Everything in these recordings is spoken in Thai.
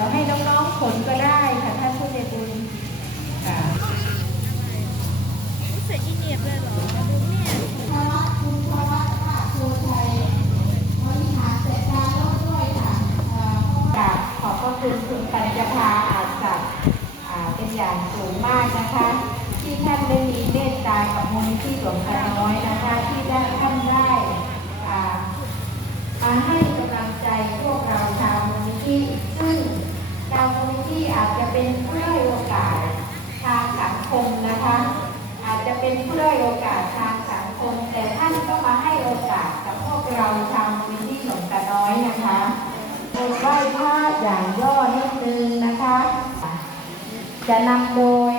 ดี๋ยวให้น้องๆขนก็ได้ค่ะท่านผู้ใจบุญค่ะเสร็จอีเนียบเลยเหรอดูเนี่ยกราบขอบพระคุณคุณปัญจภาอาจศักดิ์อ่าเป็นอย่างสูงมากนะคะ ที่ท่านได้มีเมตตากับมูลนิธิหลวงตาน้อยนะคะ ที่ได้ท่านได้อ่ามาให้กำลังใจพวกเราชาวมูลนิธิซึ่งชาวมูลนิธิอาจจะ เป็นผู้ด้อยโอกาสทางสังคมนะคะ อาจจะเป็นผู้ด้อยโอกาสทางสังคม แต่ท่านก็มาให้โอกาสกับพวกเราชาวมูลนิธิหลวงตาน้อยนะคะบนไหว้พระอย่างย่อนิดนึงนะคะ จะนำโดย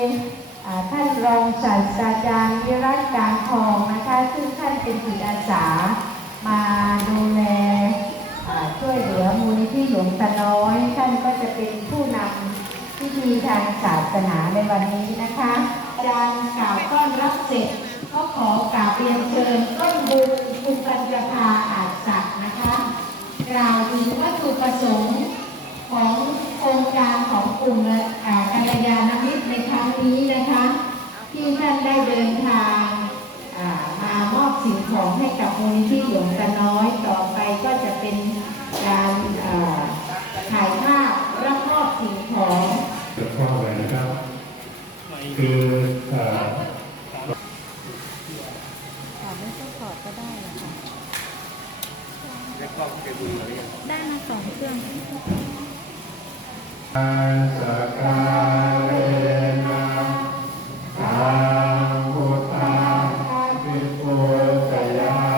ท่านรองศาสตราจารย์วิรัตการทองนะคะ ซึ่งท่านเป็นจิตอาสามาดูแลช่วยเหลือมูลนิธิหลวงตาน้อย ท่านก็จะเป็นผู้นำ พิธีทางศาสนาในวันนี้นะคะอาจารย์กล่าวต้อนรับเสร็จก็ขอกราบเรียนเชิญต้นบุญคุณปัญญาภาอาจศักดิ์นะคะ กล่าวถึงวัตถุประสงค์ของโครงการของกลุ่มอ่ากัลยาณมิตรในครั้งนี้นะคะ ที่ท่านได้เดินทางมามอบสิ่งของให้กับมูลนิธิหลวงตาน้ คือขอไม่ต้องถอดก็ได้อได้ล้อคเบิได้มาสองเครื่องสกาเะทางพุทธาวิปุตยา